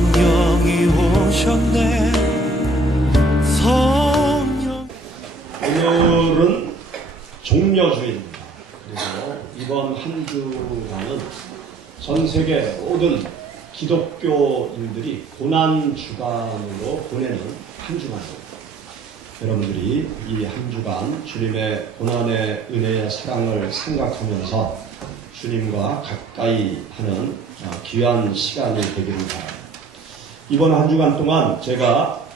성령이 오셨네. 성령. 오늘은 종려주일입니다. 그리고 이번 한 주간은 전 세계 모든 기독교인들이 고난 주간으로 보내는 한 주간입니다. 여러분들이 이 한 주간 주님의 고난의 은혜의 사랑을 생각하면서 주님과 가까이 하는 귀한 시간이 되기를 바랍니다. 이번 한 주간 동안 제가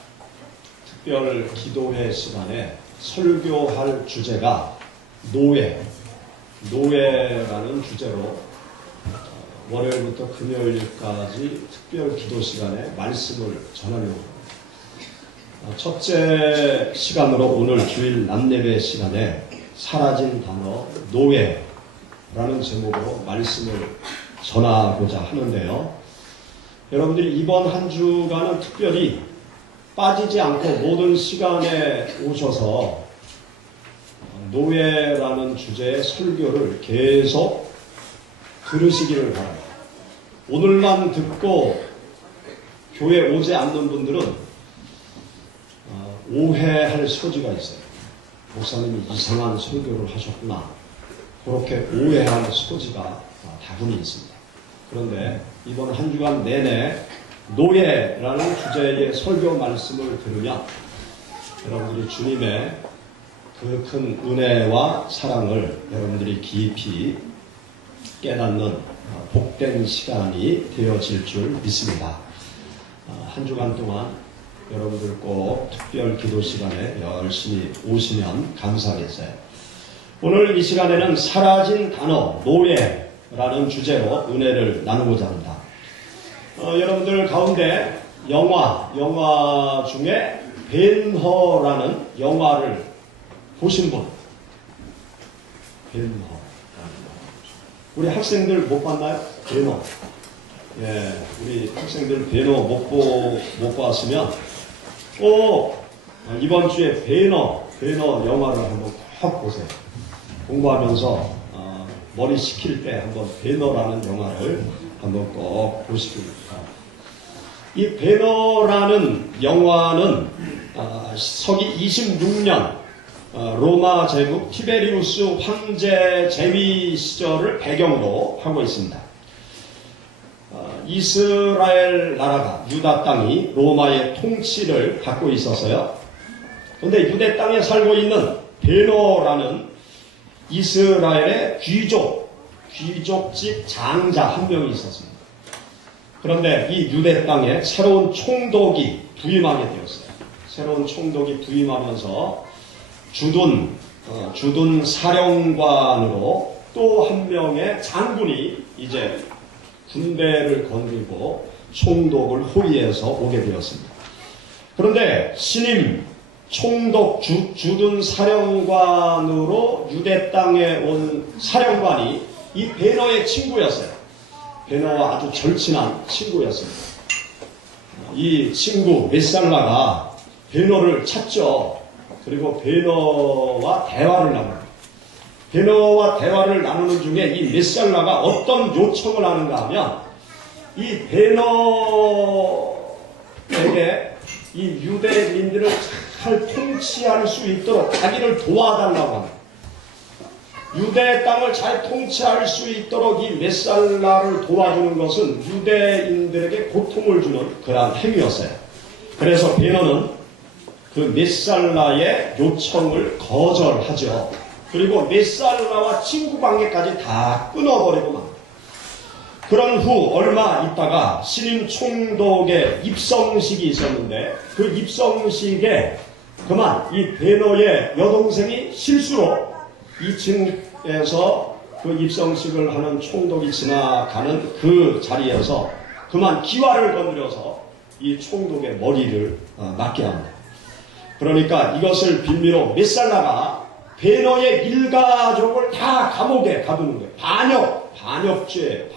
특별 기도회 시간에 설교할 주제가 노예라는 주제로 월요일부터 금요일까지 특별 기도 시간에 말씀을 전하려고 합니다. 첫째 시간으로 오늘 주일 남예배 시간에 사라진 단어 노예라는 제목으로 말씀을 전하고자 하는데요. 여러분들이 이번 한 주간은 특별히 빠지지 않고 모든 시간에 오셔서 노예라는 주제의 설교를 계속 들으시기를 바랍니다. 오늘만 듣고 교회 오지 않는 분들은 오해할 소지가 있어요. 목사님이 이상한 설교를 하셨구나. 그렇게 오해할 소지가 다분히 있습니다. 그런데 이번 한 주간 내내 노예라는 주제의 설교 말씀을 들으면 여러분들이 주님의 그 큰 은혜와 사랑을 여러분들이 깊이 깨닫는 복된 시간이 되어질 줄 믿습니다. 한 주간 동안 여러분들 꼭 특별 기도 시간에 열심히 오시면 감사하겠어요. 오늘 이 시간에는 사라진 단어 노예라는 주제로 은혜를 나누고자 합니다. 여러분들 가운데 영화 중에 벤허라는 영화를 보신 분? 벤허. 우리 학생들 못 봤나요? 벤허. 예, 우리 학생들 벤허 못 봤으면 이번 주에 벤허 영화를 한번 꼭 보세요. 공부하면서 머리 식힐 때 한번 벤허라는 영화를 한번 꼭 보시길 바랍니다. 이 벤허라는 영화는 서기 26년 로마 제국 티베리우스 황제 재위 시절을 배경으로 하고 있습니다. 이스라엘 나라가 유다 땅이 로마의 통치를 받고 있어서요. 그런데 유대 땅에 살고 있는 베노라는 이스라엘의 귀족집 장자 한 명이 있었습니다. 그런데 이 유대 땅에 새로운 총독이 부임하게 되었어요. 새로운 총독이 부임하면서 주둔 사령관으로 또 한 명의 장군이 이제 군대를 건들고 총독을 호위해서 오게 되었습니다. 그런데 신임 총독 주둔 사령관으로 유대 땅에 온 사령관이 이 베너의 친구였어요. 베너와 아주 절친한 친구였습니다. 이 친구 메살라가 베너를 찾죠. 그리고 베너와 대화를 나눕니다. 베너와 대화를 나누는 중에 이 메살라가 어떤 요청을 하는가 하면 이 베너에게 이 유대인들을 잘 통치할 수 있도록 자기를 도와달라고 합니다. 유대 땅을 잘 통치할 수 있도록 이 메살라를 도와주는 것은 유대인들에게 고통을 주는 그러한 행위였어요. 그래서 베너는 그 메살라의 요청을 거절하죠. 그리고 메살라와 친구 관계까지 다 끊어버리고 맙니다. 그런 후 얼마 있다가 신임 총독의 입성식이 있었는데 그 입성식에 그만 이 베너의 여동생이 실수로 2층에서 그 입성식을 하는 총독이 지나가는 그 자리에서 그만 기와를 건드려서 이 총독의 머리를 맞게 합니다. 그러니까 이것을 빌미로 메살라가 베너의 일가족을 다 감옥에 가두는 거예요. 반역죄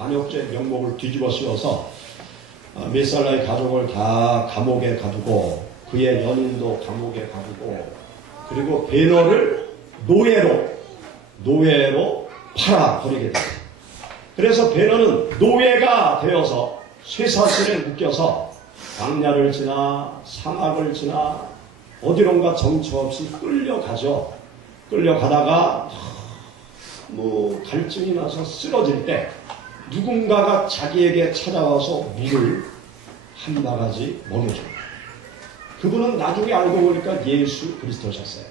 명목을 뒤집어 씌워서 메살라의 가족을 다 감옥에 가두고 그의 연인도 감옥에 가두고 그리고 베너를 노예로 팔아버리게 됩니다. 그래서 베너는 노예가 되어서 쇠사슬에 묶여서 광야를 지나 사막을 지나 어디론가 정처 없이 끌려가죠. 끌려가다가 갈증이 나서 쓰러질 때 누군가가 자기에게 찾아와서 물을 한 바가지 먹여줘요. 그분은 나중에 알고 보니까 예수 그리스도셨어요.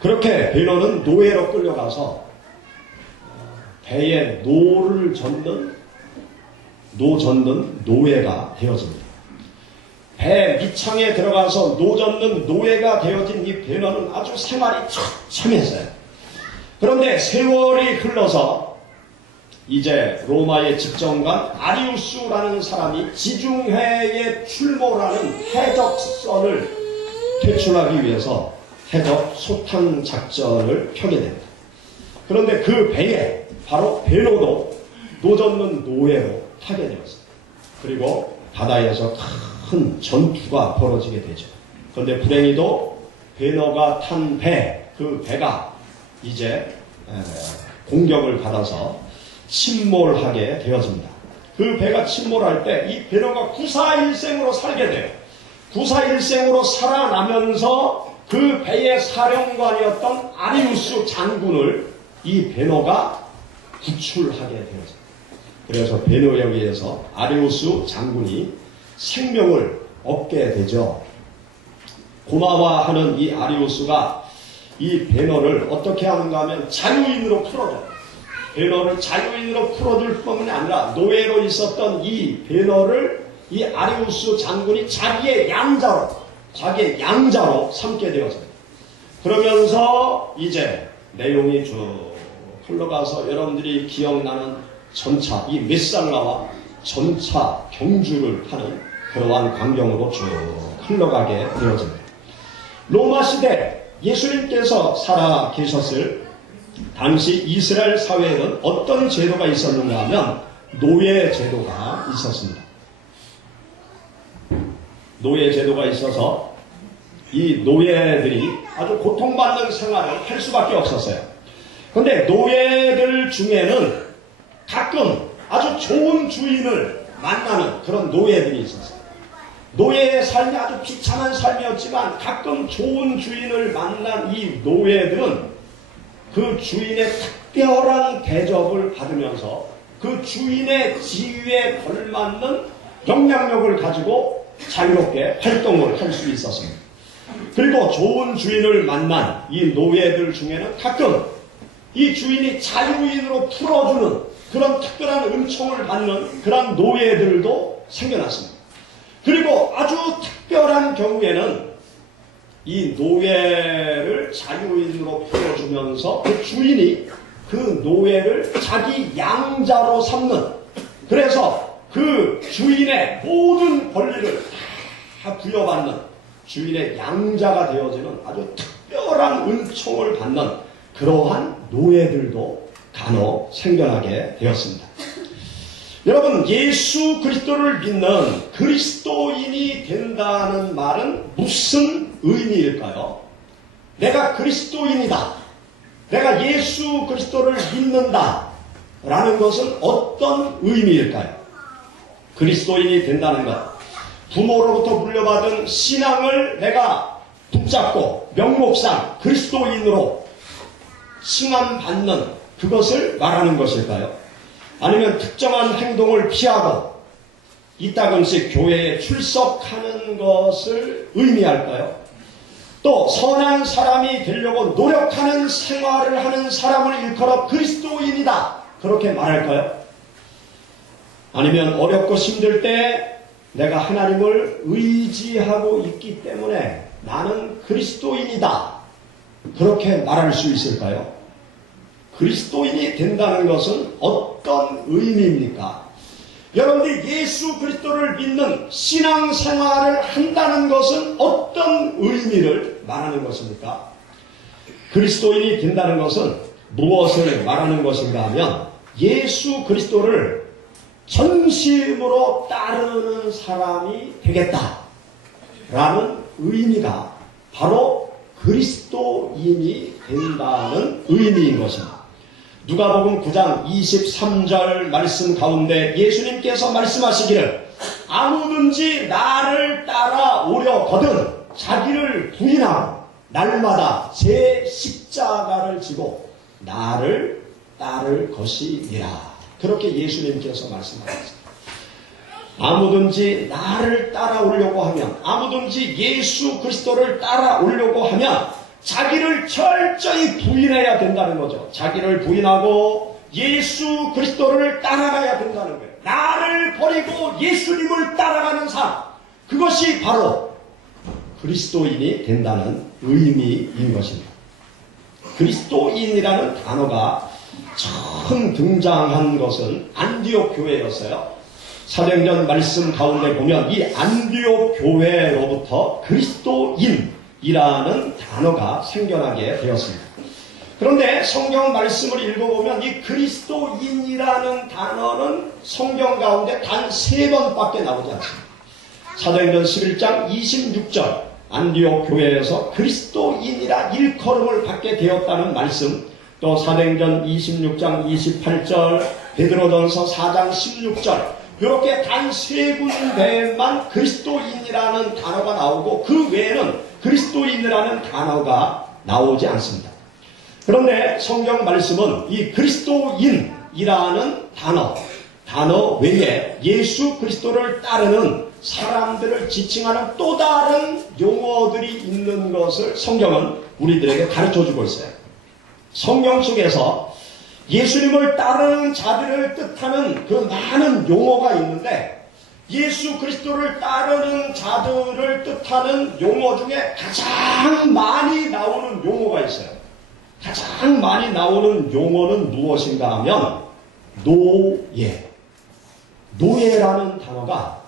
그렇게 베너는 노예로 끌려가서 배에 노를 젓는 노예가 되어집니다. 배 밑창에 들어가서 노 젓는 노예가 되어진 이 베너는 아주 생활이 처참했어요. 그런데 세월이 흘러서 이제 로마의 집정관 아리우스라는 사람이 지중해에 출몰하는 해적선을 퇴출하기 위해서 해적 소탕 작전을 펴게 됩니다. 그런데 그 배에 바로 베너도 노 젓는 노예로 타게 되었습니다. 그리고 바다에서 큰 전투가 벌어지게 되죠. 그런데 불행히도 베너가 탄 그 배가 이제 공격을 받아서 침몰하게 되어집니다. 그 배가 침몰할 때 이 베너가 구사일생으로 살게 돼요. 구사일생으로 살아나면서 그 배의 사령관이었던 아리우스 장군을 이 베너가 구출하게 되어집니다. 그래서 베너에 의해서 아리우스 장군이 생명을 얻게 되죠. 고마워하는 이 아리우스가 이 베너를 어떻게 하는가 하면 자유인으로 풀어줘요. 베너를 자유인으로 풀어줄 뿐만이 아니라 노예로 있었던 이 베너를 이 아리우스 장군이 자기의 양자로 삼게 되었습니다. 그러면서 이제 내용이 쭉 흘러가서 여러분들이 기억나는 전차, 이 메살라와 전차 경주를 하는 그러한 광경으로 쭉 흘러가게 되어집니다. 로마 시대 예수님께서 살아 계셨을 당시 이스라엘 사회에는 어떤 제도가 있었는가 하면 노예 제도가 있었습니다. 노예 제도가 있어서 이 노예들이 아주 고통받는 생활을 할 수밖에 없었어요. 그런데 노예들 중에는 가끔 아주 좋은 주인을 만나는 그런 노예들이 있었어요. 노예의 삶이 아주 비참한 삶이었지만 가끔 좋은 주인을 만난 이 노예들은 그 주인의 특별한 대접을 받으면서 그 주인의 지위에 걸맞는 영향력을 가지고 자유롭게 활동을 할 수 있었습니다. 그리고 좋은 주인을 만난 이 노예들 중에는 가끔 이 주인이 자유인으로 풀어주는 그런 특별한 은총을 받는 그런 노예들도 생겨났습니다. 그리고 아주 특별한 경우에는 이 노예를 자유인으로 풀어주면서 그 주인이 그 노예를 자기 양자로 삼는, 그래서 그 주인의 모든 권리를 다 부여받는 주인의 양자가 되어지는 아주 특별한 은총을 받는 그러한 노예들도 간혹 생겨나게 되었습니다. 여러분, 예수 그리스도를 믿는 그리스도인이 된다는 말은 무슨 의미일까요? 내가 그리스도인이다, 내가 예수 그리스도를 믿는다 라는 것은 어떤 의미일까요? 그리스도인이 된다는 것, 부모로부터 물려받은 신앙을 내가 붙잡고 명목상 그리스도인으로 칭함받는 그것을 말하는 것일까요? 아니면 특정한 행동을 피하고 이따금씩 교회에 출석하는 것을 의미할까요? 또 선한 사람이 되려고 노력하는 생활을 하는 사람을 일컬어 그리스도인이다, 그렇게 말할까요? 아니면 어렵고 힘들 때 내가 하나님을 의지하고 있기 때문에 나는 그리스도인이다, 그렇게 말할 수 있을까요? 그리스도인이 된다는 것은 어떤 의미입니까? 여러분들이 예수 그리스도를 믿는 신앙생활을 한다는 것은 어떤 의미를 말하는 것입니까? 그리스도인이 된다는 것은 무엇을 말하는 것인가 하면 예수 그리스도를 전심으로 따르는 사람이 되겠다라는 의미가 바로 그리스도인이 된다는 의미인 것입니다. 누가복음 9장 23절 말씀 가운데 예수님께서 말씀하시기를 아무든지 나를 따라오려거든 자기를 부인하고 날마다 제 십자가를 지고 나를 따를 것이니라. 그렇게 예수님께서 말씀하셨습니다. 아무든지 나를 따라오려고 하면, 아무든지 예수 그리스도를 따라오려고 하면 자기를 철저히 부인해야 된다는 거죠. 자기를 부인하고 예수 그리스도를 따라가야 된다는 거예요. 나를 버리고 예수님을 따라가는 삶, 그것이 바로 그리스도인이 된다는 의미인 것입니다. 그리스도인이라는 단어가 처음 등장한 것은 안디옥 교회였어요. 사도행전 말씀 가운데 보면 이 안디옥 교회로부터 그리스도인이라는 단어가 생겨나게 되었습니다. 그런데 성경 말씀을 읽어보면 이 그리스도인이라는 단어는 성경 가운데 단 3번밖에 나오지 않습니다. 사도행전 11장 26절 안디옥 교회에서 그리스도인이라 일컬음을 받게 되었다는 말씀, 또 사도행전 26장 28절, 베드로전서 4장 16절, 이렇게 단 3군데만 그리스도인이라는 단어가 나오고 그 외에는 그리스도인이라는 단어가 나오지 않습니다. 그런데 성경 말씀은 이 그리스도인이라는 단어 외에 예수 그리스도를 따르는 사람들을 지칭하는 또 다른 용어들이 있는 것을 성경은 우리들에게 가르쳐주고 있어요. 성경 속에서 예수님을 따르는 자들을 뜻하는 그 많은 용어가 있는데 예수 그리스도를 따르는 자들을 뜻하는 용어 중에 가장 많이 나오는 용어가 있어요. 가장 많이 나오는 용어는 무엇인가 하면 노예라는 단어가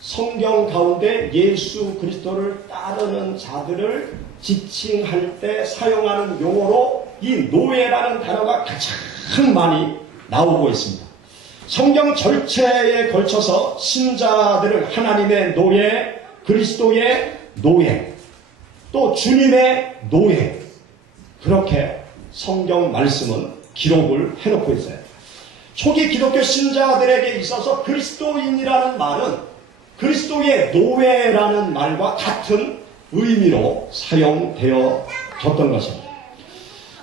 성경 가운데 예수 그리스도를 따르는 자들을 지칭할 때 사용하는 용어로 이 노예라는 단어가 가장 많이 나오고 있습니다. 성경 전체에 걸쳐서 신자들을 하나님의 노예, 그리스도의 노예, 또 주님의 노예, 그렇게 성경 말씀은 기록을 해놓고 있어요. 초기 기독교 신자들에게 있어서 그리스도인이라는 말은 그리스도의 노예라는 말과 같은 의미로 사용되어졌던 것입니다.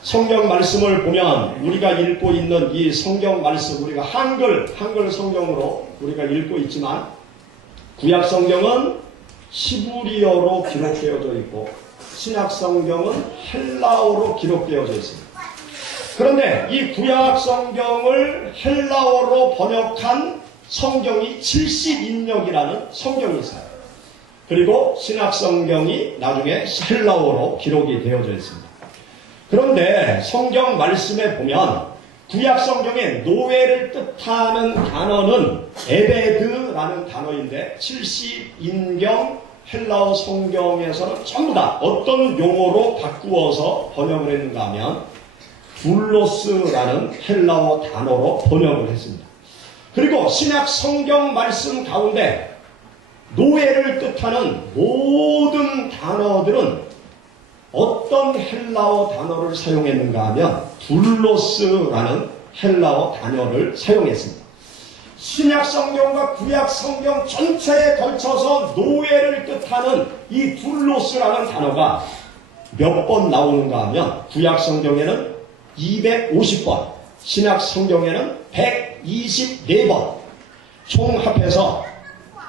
성경 말씀을 보면 우리가 읽고 있는 이 성경 말씀, 우리가 한글 성경으로 우리가 읽고 있지만 구약 성경은 히브리어로 기록되어져 있고 신약 성경은 헬라어로 기록되어져 있습니다. 그런데 이 구약 성경을 헬라어로 번역한 성경이 70인역이라는 성경이 있어요. 그리고 신약 성경이 나중에 헬라어로 기록이 되어져 있습니다. 그런데 성경 말씀에 보면 구약 성경의 노예를 뜻하는 단어는 에베드라는 단어인데 70인경 헬라어 성경에서는 전부 다 어떤 용어로 바꾸어서 번역을 했는가 하면 둘로스라는 헬라어 단어로 번역을 했습니다. 그리고 신약 성경 말씀 가운데 노예를 뜻하는 모든 단어들은 어떤 헬라어 단어를 사용했는가 하면 둘로스라는 헬라어 단어를 사용했습니다. 신약 성경과 구약 성경 전체에 걸쳐서 노예를 뜻하는 이 둘로스라는 단어가 몇 번 나오는가 하면 구약 성경에는 250번, 신약 성경에는 124번, 총 합해서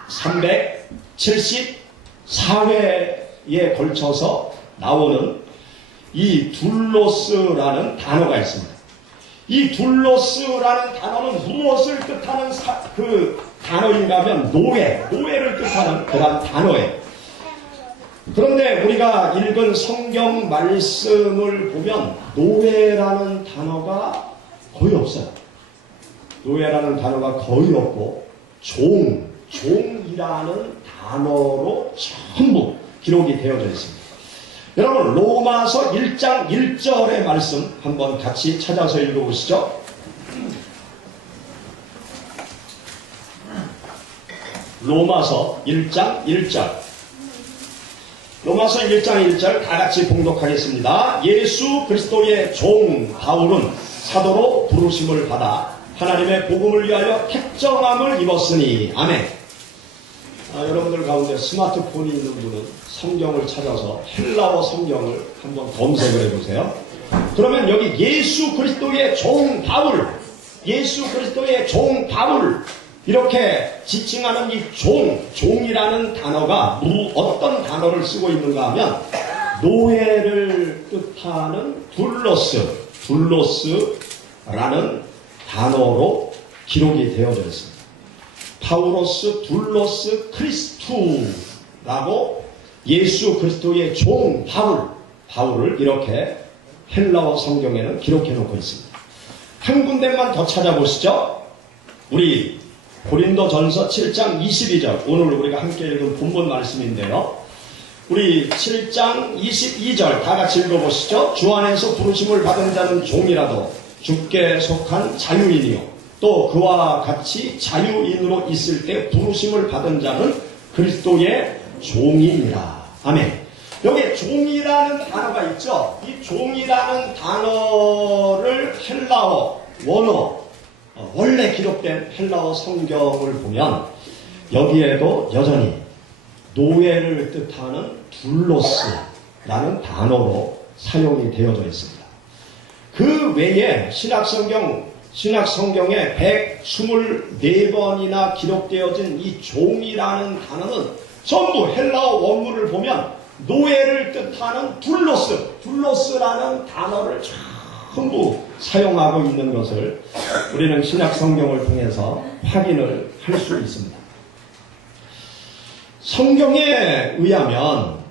374회에 걸쳐서 나오는 이 둘로스라는 단어가 있습니다. 이 둘로스라는 단어는 무엇을 뜻하는 그 단어인가 하면 노예를 뜻하는 그런 단어예요. 그런데 우리가 읽은 성경 말씀을 보면 노예라는 단어가 거의 없어요. 노예라는 단어가 거의 없고 종이라는 단어로 전부 기록이 되어져 있습니다. 여러분 로마서 1장 1절의 말씀 한번 같이 찾아서 읽어보시죠. 로마서 1장 1절. 로마서 1장 1절 다 같이 봉독하겠습니다. 예수 그리스도의 종 바울은 사도로 부르심을 받아 하나님의 복음을 위하여 택정함을 입었으니 아멘. 여러분들 가운데 스마트폰이 있는 분은 성경을 찾아서 헬라어 성경을 한번 검색을 해보세요. 그러면 여기 예수 그리스도의 종 바울, 예수 그리스도의 종 바울 이렇게 지칭하는 이 종이라는 단어가 어떤 단어를 쓰고 있는가 하면 노예를 뜻하는 둘로스라는 단어로 기록이 되어져 있습니다. 파우로스 둘로스 크리스투라고 예수 그리스도의 종 바울을 이렇게 헬라어 성경에는 기록해 놓고 있습니다. 한 군데만 더 찾아보시죠. 우리 고린도전서 7장 22절, 오늘 우리가 함께 읽은 본문 말씀인데요. 우리 7장 22절 다 같이 읽어보시죠. 주 안에서 부르심을 받은 자는 종이라도 주께 속한 자유인이요 또 그와 같이 자유인으로 있을 때 부르심을 받은 자는 그리스도의 종이니라. 아멘. 여기 종이라는 단어가 있죠. 이 종이라는 단어를 헬라어 원어 원래 기록된 헬라어 성경을 보면 여기에도 여전히 노예를 뜻하는 둘로스라는 단어로 사용이 되어져 있습니다. 그 외에 신약성경에 124번이나 기록되어진 이 종이라는 단어는 전부 헬라어 원문을 보면 노예를 뜻하는 둘로스라는 단어를 전부 사용하고 있는 것을 우리는 신약성경을 통해서 확인을 할 수 있습니다. 성경에 의하면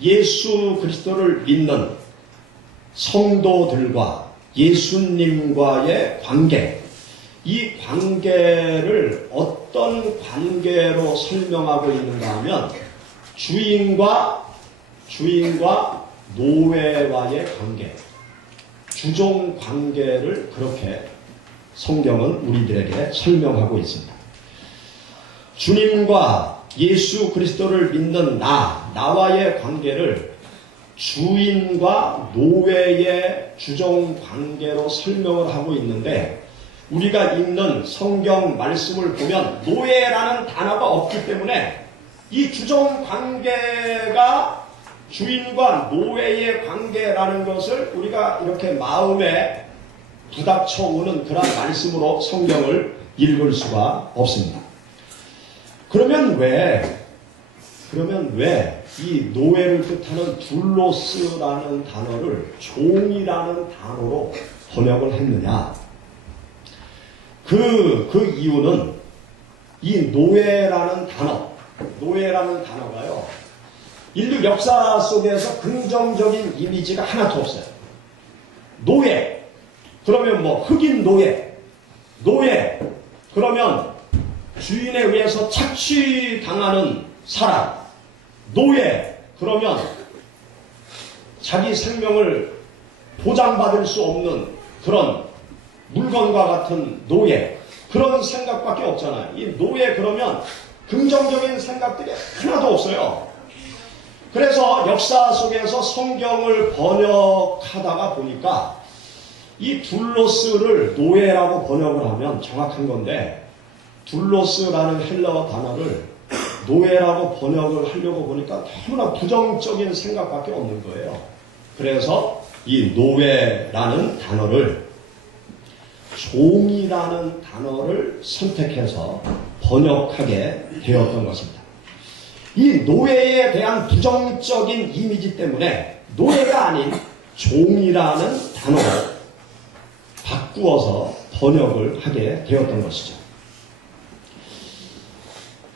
예수 그리스도를 믿는 성도들과 예수님과의 관계, 이 관계를 어떤 관계로 설명하고 있는가 하면 주인과 노예와의 관계, 주종 관계를 그렇게 성경은 우리들에게 설명하고 있습니다. 주님과 예수 그리스도를 믿는 나와의 관계를 주인과 노예의 주종 관계로 설명을 하고 있는데 우리가 읽는 성경 말씀을 보면 노예라는 단어가 없기 때문에 이 주종 관계가 주인과 노예의 관계라는 것을 우리가 이렇게 마음에 부닥쳐 오는 그런 말씀으로 성경을 읽을 수가 없습니다. 그러면 왜 이 노예를 뜻하는 둘로스라는 단어를 종이라는 단어로 번역을 했느냐? 그 이유는 이 노예라는 단어가요. 인류 역사 속에서 긍정적인 이미지가 하나도 없어요. 노예, 그러면 뭐 흑인 노예, 그러면 주인에 의해서 착취당하는 사람, 노예, 그러면 자기 생명을 보장받을 수 없는 그런 물건과 같은 노예, 그런 생각밖에 없잖아요. 이 노예 그러면 긍정적인 생각들이 하나도 없어요. 그래서 역사 속에서 성경을 번역하다가 보니까 이 둘로스를 노예라고 번역을 하면 정확한 건데 둘로스라는 헬라어 단어를 노예라고 번역을 하려고 보니까 너무나 부정적인 생각밖에 없는 거예요. 그래서 이 노예라는 단어를 종이라는 단어를 선택해서 번역하게 되었던 것입니다. 이 노예에 대한 부정적인 이미지 때문에 노예가 아닌 종이라는 단어로 바꾸어서 번역을 하게 되었던 것이죠.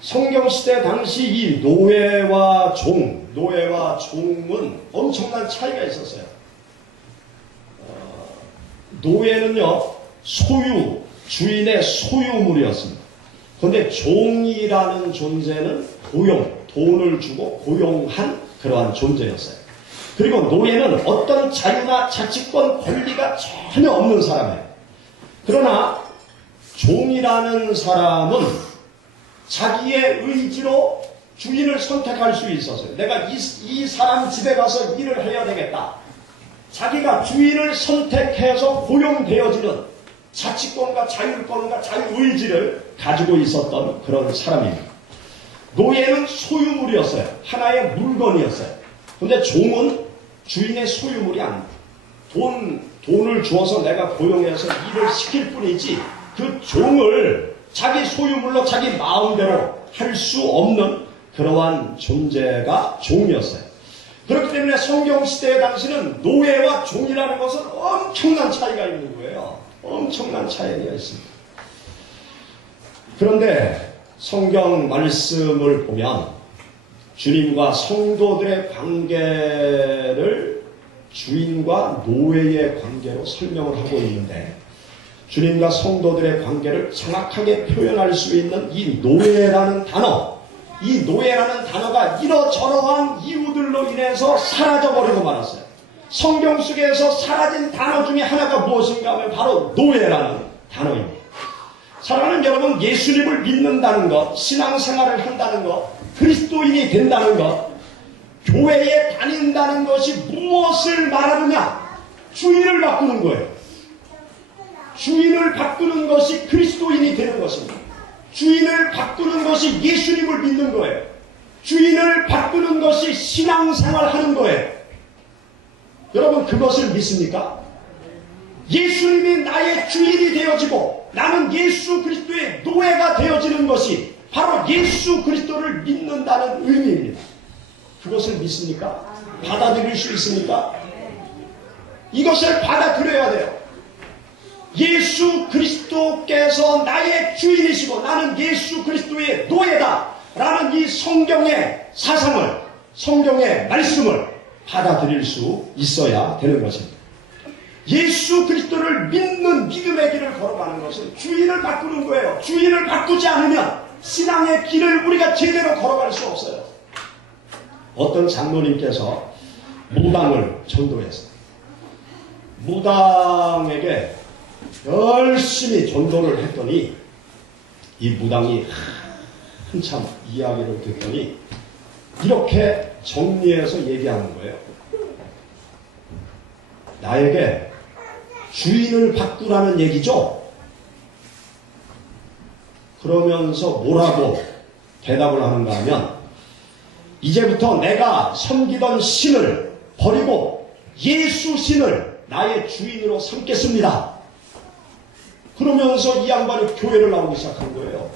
성경시대 당시 이 노예와 종은 엄청난 차이가 있었어요. 노예는요, 주인의 소유물이었습니다. 그런데 종이라는 존재는 돈을 주고 고용한 그러한 존재였어요. 그리고 노예는 어떤 자유나 자치권 권리가 전혀 없는 사람이에요. 그러나 종이라는 사람은 자기의 의지로 주인을 선택할 수 있었어요. 내가 이 사람 집에 가서 일을 해야 되겠다. 자기가 주인을 선택해서 고용되어지는 자치권과 자율권과 자유의지를 가지고 있었던 그런 사람입니다. 노예는 소유물이었어요. 하나의 물건이었어요. 근데 종은 주인의 소유물이 아닙니다. 돈을 주어서 내가 고용해서 일을 시킬 뿐이지 그 종을 자기 소유물로 자기 마음대로 할 수 없는 그러한 존재가 종이었어요. 그렇기 때문에 성경시대의 당시는 노예와 종이라는 것은 엄청난 차이가 있는 거예요. 엄청난 차이가 있습니다. 그런데 성경 말씀을 보면 주님과 성도들의 관계를 주인과 노예의 관계로 설명을 하고 있는데 주님과 성도들의 관계를 정확하게 표현할 수 있는 이 노예라는 단어, 이 노예라는 단어가 이러저러한 이유들로 인해서 사라져버리고 말았어요. 성경 속에서 사라진 단어 중에 하나가 무엇인가 하면 바로 노예라는 단어입니다. 사랑하는 여러분, 예수님을 믿는다는 것, 신앙생활을 한다는 것, 그리스도인이 된다는 것, 교회에 다닌다는 것이 무엇을 말하느냐? 주인을 바꾸는 거예요. 주인을 바꾸는 것이 그리스도인이 되는 것입니다. 주인을 바꾸는 것이 예수님을 믿는 거예요. 주인을 바꾸는 것이 신앙생활 하는 거예요. 여러분, 그것을 믿습니까? 예수님이 나의 주인이 되어지고 나는 예수 그리스도의 노예가 되어지는 것이 바로 예수 그리스도를 믿는다는 의미입니다. 그것을 믿습니까? 받아들일 수 있습니까? 이것을 받아들여야 돼요. 예수 그리스도께서 나의 주인이시고 나는 예수 그리스도의 노예다 라는 이 성경의 사상을, 성경의 말씀을 받아들일 수 있어야 되는 것입니다. 예수 그리스도를 믿는 믿음의 길을 걸어가는 것은 주인을 바꾸는 거예요. 주인을 바꾸지 않으면 신앙의 길을 우리가 제대로 걸어갈 수 없어요. 어떤 장로님께서 무당을 전도했어요. 무당에게 열심히 전도를 했더니 이 무당이 한참 이야기를 듣더니 이렇게 정리해서 얘기하는 거예요. 나에게 주인을 바꾸라는 얘기죠? 그러면서 뭐라고 대답을 하는가 하면 이제부터 내가 섬기던 신을 버리고 예수 신을 나의 주인으로 삼겠습니다. 그러면서 이 양반이 교회를 나오기 시작한 거예요.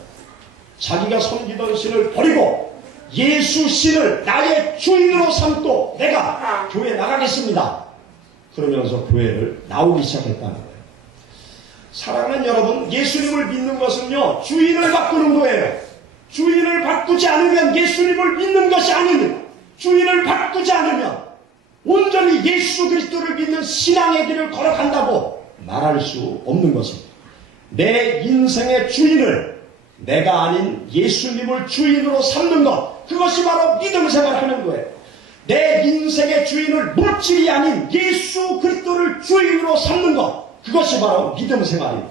자기가 섬기던 신을 버리고 예수 신을 나의 주인으로 삼고 내가 교회 나가겠습니다. 그러면서 교회를 나오기 시작했다는 거예요. 사랑하는 여러분, 예수님을 믿는 것은요, 주인을 바꾸는 거예요. 주인을 바꾸지 않으면 예수님을 믿는 것이 아닙니다. 주인을 바꾸지 않으면 온전히 예수 그리스도를 믿는 신앙의 길을 걸어간다고 말할 수 없는 것입니다. 내 인생의 주인을 내가 아닌 예수님을 주인으로 삼는 것, 그것이 바로 믿음 생활하는 거예요. 내 인생의 주인을 물질이 아닌 예수 그리스도를 주인으로 삼는 것, 그것이 바로 믿음 생활입니다.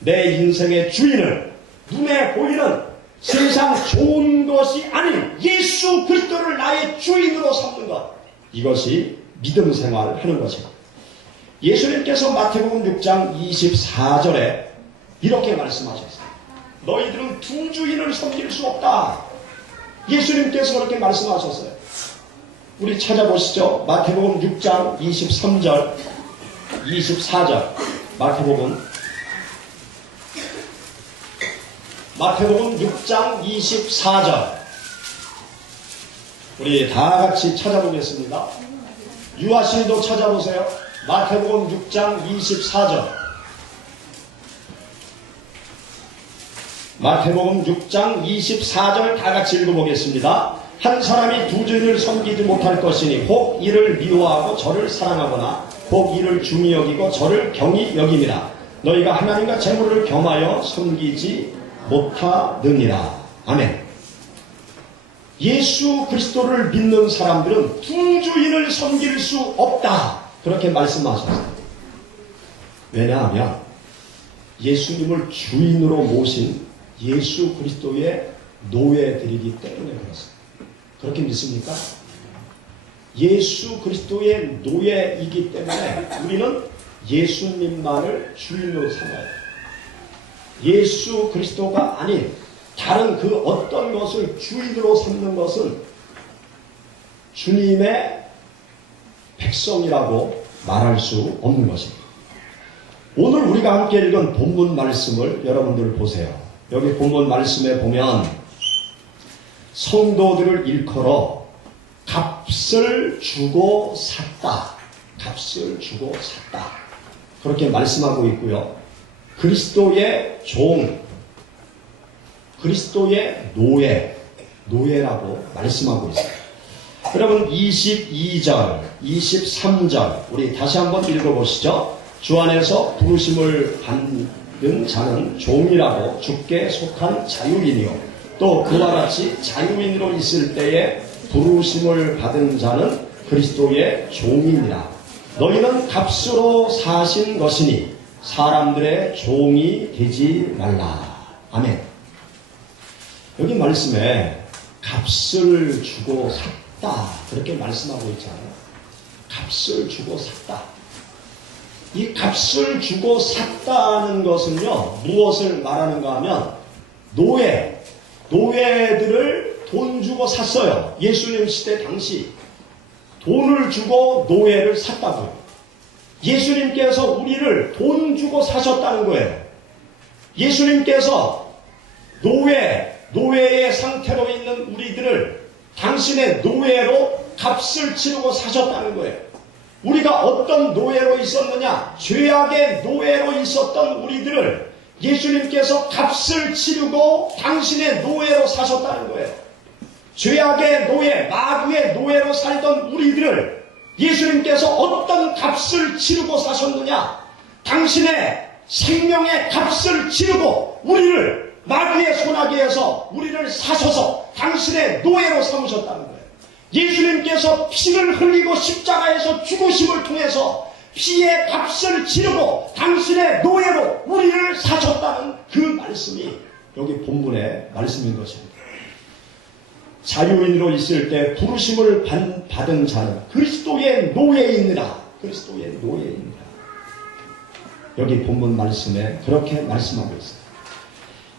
내 인생의 주인을 눈에 보이는 세상 좋은 것이 아닌 예수 그리스도를 나의 주인으로 삼는 것, 이것이 믿음 생활을 하는 것입니다. 예수님께서 마태복음 6장 24절에 이렇게 말씀하셨어요. 너희들은 두 주인을 섬길 수 없다. 예수님께서 그렇게 말씀하셨어요. 우리 찾아보시죠. 마태복음 6장 23절, 24절. 마태복음 6장 24절. 우리 다 같이 찾아보겠습니다. 유아씨도 찾아보세요. 마태복음 6장 24절. 마태복음 6장 24절 다 같이 읽어보겠습니다. 한 사람이 두 주인을 섬기지 못할 것이니 혹 이를 미워하고 저를 사랑하거나 혹 이를 중히 여기고 저를 경히 여김이라. 너희가 하나님과 재물을 겸하여 섬기지 못하느니라. 아멘. 예수 그리스도를 믿는 사람들은 두 주인을 섬길 수 없다. 그렇게 말씀하셨어요. 왜냐하면 예수님을 주인으로 모신 예수 그리스도의 노예들이기 때문에 그렇습니다. 그렇게 믿습니까? 예수 그리스도의 노예이기 때문에 우리는 예수님만을 주인으로 삼아야 돼요. 예수 그리스도가 아닌 다른 그 어떤 것을 주인으로 삼는 것은 주님의 백성이라고 말할 수 없는 것입니다. 오늘 우리가 함께 읽은 본문 말씀을 여러분들 보세요. 여기 본문 말씀에 보면 성도들을 일컬어 값을 주고 샀다. 값을 주고 샀다. 그렇게 말씀하고 있고요. 그리스도의 종, 그리스도의 노예라고 말씀하고 있습니다. 여러분 22절, 23절 우리 다시 한번 읽어보시죠. 주 안에서 부르심을 받는 자는 종이라고 주께 속한 자유인이요. 또 그와 같이 자유인으로 있을 때에 부르심을 받은 자는 그리스도의 종이니라. 너희는 값으로 사신 것이니 사람들의 종이 되지 말라. 아멘. 여기 말씀에 값을 주고 샀다 그렇게 말씀하고 있잖아요. 값을 주고 샀다. 이 값을 주고 샀다는 것은요, 무엇을 말하는가 하면 노예들을 돈 주고 샀어요. 예수님 시대 당시 돈을 주고 노예를 샀다고요. 예수님께서 우리를 돈 주고 사셨다는 거예요. 예수님께서 노예의 상태로 있는 우리들을 당신의 노예로 값을 치르고 사셨다는 거예요. 우리가 어떤 노예로 있었느냐? 죄악의 노예로 있었던 우리들을 예수님께서 값을 치르고 당신의 노예로 사셨다는 거예요. 죄악의 노예, 마귀의 노예로 살던 우리들을 예수님께서 어떤 값을 치르고 사셨느냐? 당신의 생명의 값을 치르고 우리를 마귀의 손아귀에서 우리를 사셔서 당신의 노예로 삼으셨다는 거예요. 예수님께서 피를 흘리고 십자가에서 죽으심을 통해서 피의 값을 치르고 당신의 노예로 우리를 사셨다는 그 말씀이 여기 본문의 말씀인 것입니다. 자유인으로 있을 때 부르심을 받은 자는 그리스도의 노예이니라. 그리스도의 노예이니라. 여기 본문 말씀에 그렇게 말씀하고 있습니다.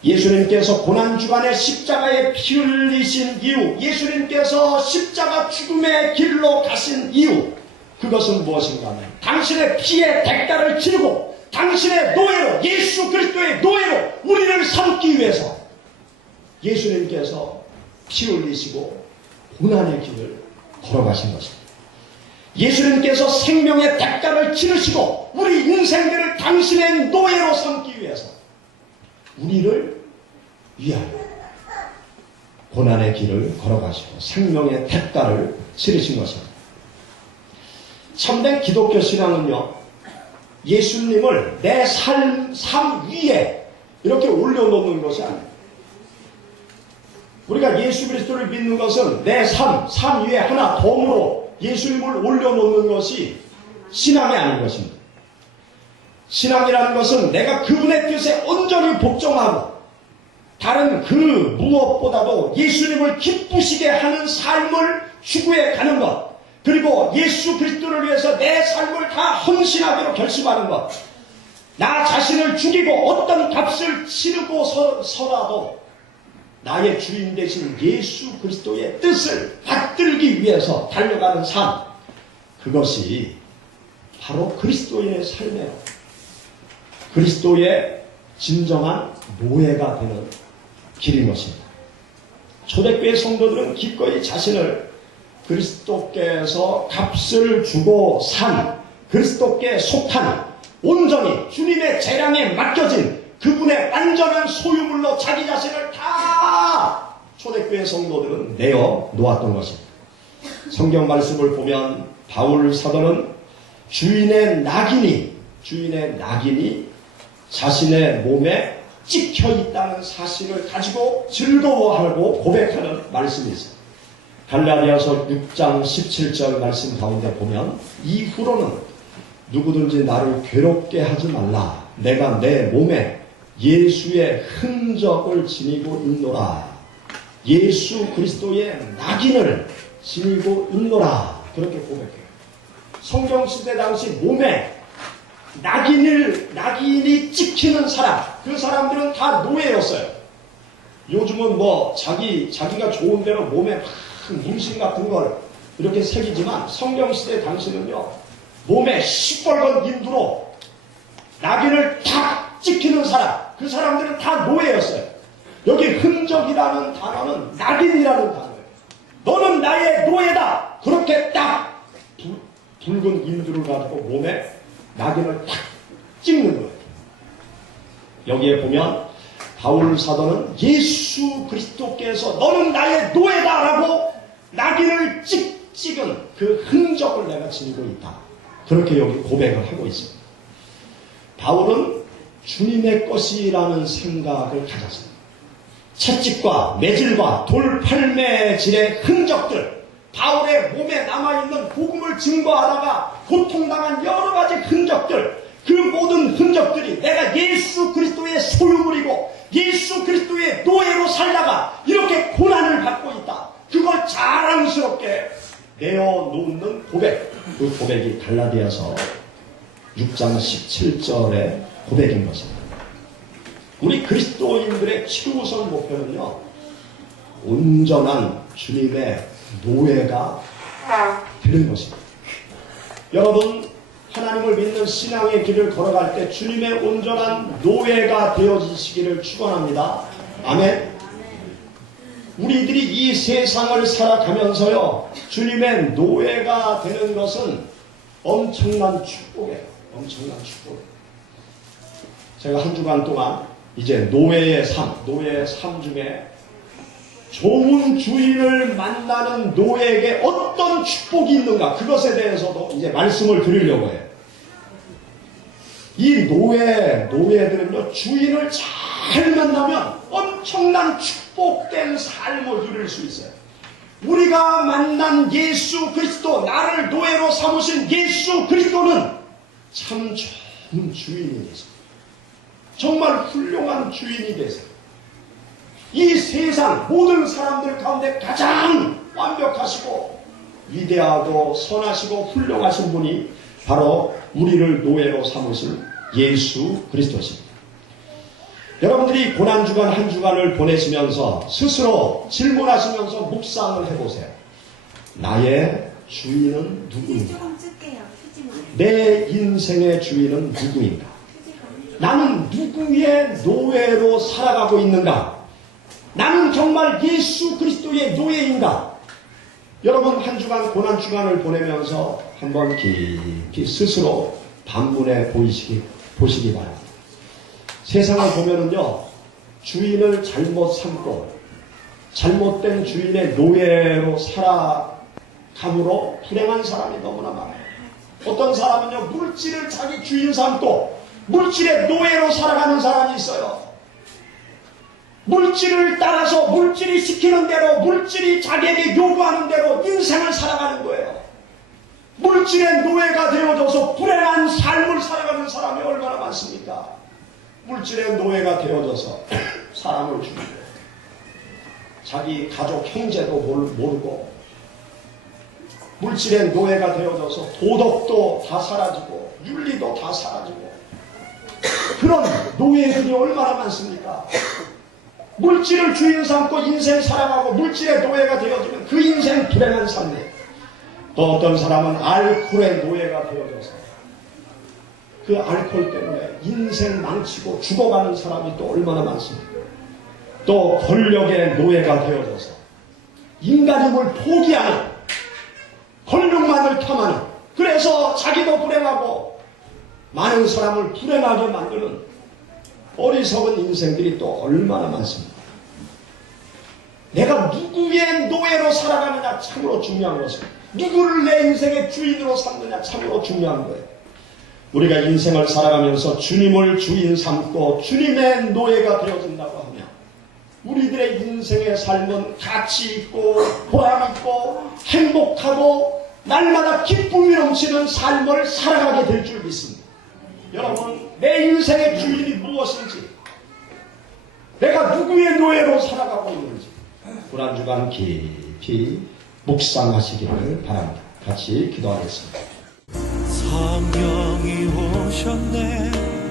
예수님께서 고난주간에 십자가에 피 흘리신 이유, 예수님께서 십자가 죽음의 길로 가신 이유, 그것은 무엇인가 하면 당신의 피의 대가를 치르고 당신의 노예로, 예수 그리스도의 노예로 우리를 삼기 위해서 예수님께서 피 흘리시고 고난의 길을 걸어가신 것입니다. 예수님께서 생명의 대가를 치르시고 우리 인생들을 당신의 노예로 삼기 위해서 우리를 위하여 고난의 길을 걸어가시고 생명의 대가를 치르신 것입니다. 참된 기독교 신앙은요, 예수님을 내 삶 위에 이렇게 올려놓는 것이 아닙니다. 우리가 예수 그리스도를 믿는 것은 내 삶 위에 하나 덤으로 예수님을 올려놓는 것이 신앙이 아닌 것입니다. 신앙이라는 것은 내가 그분의 뜻에 온전히 복종하고 다른 그 무엇보다도 예수님을 기쁘시게 하는 삶을 추구해 가는 것, 그리고 예수 그리스도를 위해서 내 삶을 다 헌신하기로 결심하는 것, 나 자신을 죽이고 어떤 값을 치르고서라도 나의 주인 되신 예수 그리스도의 뜻을 받들기 위해서 달려가는 삶, 그것이 바로 그리스도인의 삶이에요. 그리스도의 진정한 노예가 되는 길인 것입니다. 초대교회 성도들은 기꺼이 자신을 그리스도께서 값을 주고 산, 그리스도께 속한, 온전히 주님의 재량에 맡겨진 그분의 완전한 소유물로 자기 자신을 다 초대교회 성도들은 내어 놓았던 것입니다. 성경 말씀을 보면 바울 사도는 주인의 낙인이 자신의 몸에 찍혀 있다는 사실을 가지고 즐거워하고 고백하는 말씀이 있어요. 갈라디아서 6장 17절 말씀 가운데 보면 이후로는 누구든지 나를 괴롭게 하지 말라. 내가 내 몸에 예수의 흔적을 지니고 있노라. 예수 그리스도의 낙인을 지니고 있노라. 그렇게 고백해요. 성경시대 당시 몸에 낙인이 찍히는 사람, 그 사람들은 다 노예였어요. 요즘은 뭐 자기가 좋은 대로 몸에 막 문신 같은 걸 이렇게 새기지만 성경시대 당시는요, 몸에 시뻘건 인두로 낙인을 탁 찍히는 사람, 그 사람들은 다 노예였어요. 여기 흔적이라는 단어는 낙인이라는 단어예요. 너는 나의 노예다. 그렇게 딱 붉은 인두를 가지고 몸에 낙인을 탁 찍는 거예요. 여기에 보면 바울 사도는 예수 그리스도께서 너는 나의 노예다라고 낙인을 찍은 그 흔적을 내가 지니고 있다. 그렇게 여기 고백을 하고 있습니다. 바울은 주님의 것이라는 생각을 가졌습니다. 채찍과 매질과 돌팔매질의 흔적들, 바울의 몸에 남아있는 복음을 증거하다가 고통당한 여러 가지 흔적들, 그 모든 흔적들이 내가 예수 그리스도의 소유물이고 예수 그리스도의 노예로 살다가 이렇게 고난을 받고 있다. 그걸 자랑스럽게 내어놓는 고백, 그 고백이 갈라디아서 6장 17절의 고백인 것입니다. 우리 그리스도인들의 최우선 목표는요, 온전한 주님의 노예가 되는 것입니다. 여러분, 하나님을 믿는 신앙의 길을 걸어갈 때 주님의 온전한 노예가 되어지시기를 축원합니다. 아멘. 우리들이 이 세상을 살아가면서요, 주님의 노예가 되는 것은 엄청난 축복이에요. 엄청난 축복. 제가 한 주간 동안 이제 노예의 삶 중에 좋은 주인을 만나는 노예에게 어떤 축복이 있는가, 그것에 대해서도 이제 말씀을 드리려고 해요. 이 노예들은요, 주인을 잘 만나면 엄청난 축복된 삶을 누릴 수 있어요. 우리가 만난 예수 그리스도, 나를 노예로 삼으신 예수 그리스도는 참 좋은 주인이 되세요. 정말 훌륭한 주인이 되세요. 이 세상 모든 사람들 가운데 가장 완벽하시고 위대하고 선하시고 훌륭하신 분이 바로 우리를 노예로 삼으신 예수 그리스도십니다. 여러분들이 고난주간 한 주간을 보내시면서 스스로 질문하시면서 묵상을 해보세요. 나의 주인은 누구인가? 내 인생의 주인은 누구인가? 나는 누구의 노예로 살아가고 있는가? 나는 정말 예수 그리스도의 노예인가? 여러분, 한 주간 고난주간을 보내면서 한번 깊이 스스로 반문해 보시기 바랍니다. 세상을 보면은요, 주인을 잘못 삼고 잘못된 주인의 노예로 살아감으로 불행한 사람이 너무나 많아요. 어떤 사람은요, 물질을 자기 주인 삼고 물질의 노예로 살아가는 사람이 있어요. 물질을 따라서 물질이 시키는 대로, 물질이 자기에게 요구하는 대로 인생을 살아가는 거예요. 물질의 노예가 되어져서 불행한 삶을 살아가는 사람이 얼마나 많습니까? 물질의 노예가 되어져서 사람을 죽이고 자기 가족 형제도 모르고 물질의 노예가 되어져서 도덕도 다 사라지고 윤리도 다 사라지고 그런 노예들이 얼마나 많습니까? 물질을 주인 삼고 인생 살아가고 물질의 노예가 되어지면 그 인생 불행한 삶이에요. 또 어떤 사람은 알코올의 노예가 되어져서 그 알코올 때문에 인생 망치고 죽어가는 사람이 또 얼마나 많습니까? 또 권력의 노예가 되어져서 인간임을 포기하는, 권력만을 탐하는, 그래서 자기도 불행하고 많은 사람을 불행하게 만드는 어리석은 인생들이 또 얼마나 많습니다. 내가 누구의 노예로 살아가느냐 참으로 중요한 것입니다. 누구를 내 인생의 주인으로 삼느냐 참으로 중요한 거예요. 우리가 인생을 살아가면서 주님을 주인 삼고 주님의 노예가 되어진다고 하면 우리들의 인생의 삶은 가치 있고 보람 있고 행복하고 날마다 기쁨이 넘치는 삶을 살아가게 될 줄 믿습니다. 여러분, 내 인생의 주인이 무엇인지, 내가 누구의 노예로 살아가고 있는지 한 주간 깊이 묵상하시기를 바랍니다. 같이 기도하겠습니다. 성령이 오셨네.